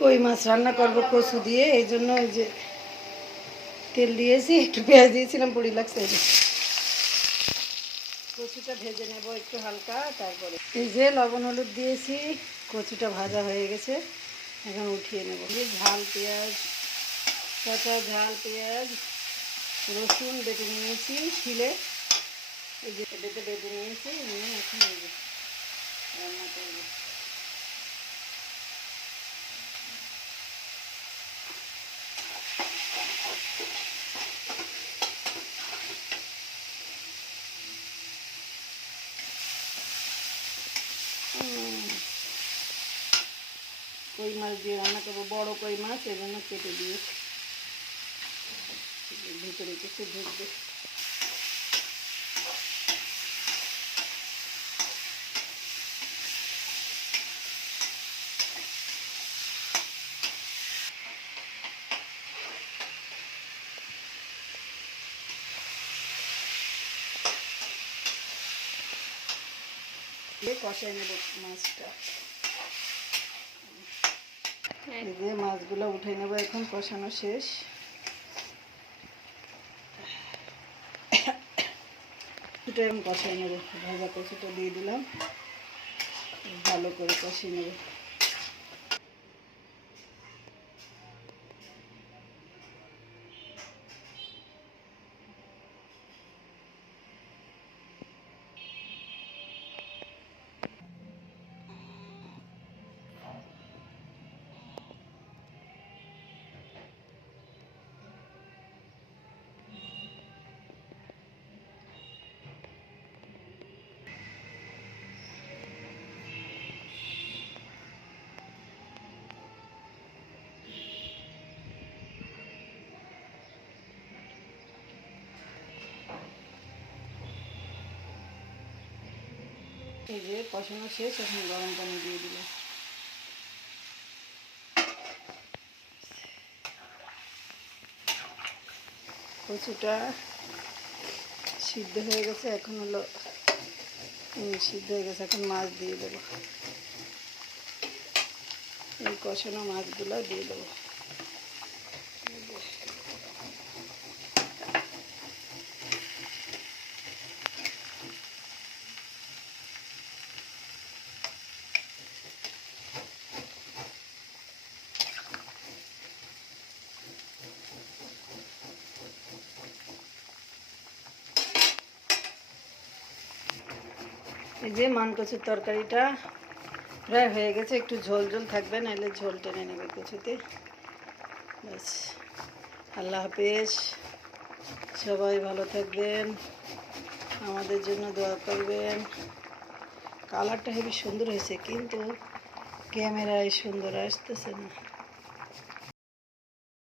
কই মাছ রান্না করব কচু দিয়ে, এই জন্য এই যে তেল দিয়েছি, একটু পেঁয়াজ দিয়েছিলাম, পুড়ি লাগছে। এই যে কচুটা ভেজে নেব একটু হালকা, তারপরে এই যে লবণ হলুদ দিয়েছি, কচুটা ভাজা হয়ে গেছে, এখন উঠিয়ে নেব। ঝাল পেঁয়াজ, কাঁচা ঝাল পেঁয়াজ, রসুন বেটে নিয়েছি শিলে, এই যে বেটে নিয়েছি, নিয়ে এখন এই যে রান্না করব। কই মাছ দিয়ে রান্না করবো, বড় কই মাছ, এই জন্য কেটে দিয়েছি, ভিতরে কিছু ঢুকবে। কষাই নেব মাছটা, এই যে মাছগুলো উঠে নেব এখন, কষানো শেষ। কচুটা আমি কষাই নেব, ভাজা কচুটা দিয়ে দিলাম, ভালো করে কষিয়ে নেব। এই যে কষানো শেষ, এখন গরম পানি দিয়ে দিলাম। কচুটা সিদ্ধ হয়ে গেছে, এখন হলো সিদ্ধ হয়ে গেছে, এখন মাছ দিয়ে দেবো, এই কষানো মাছগুলো দিয়ে দেবো। এই যে মান কচুর তরকারিটা প্রায় হয়ে গেছে, একটু ঝোল ঝোল থাকবে, নাহলে ঝোল টেনে নেবে কচুতে। ব্যাস, আল্লাহ হাফেজ, সবাই ভালো থাকবেন, আমাদের জন্য দোয়া করবেন। কালারটা হেবি সুন্দর হয়েছে, কিন্তু ক্যামেরায় সুন্দর আসতেছে না।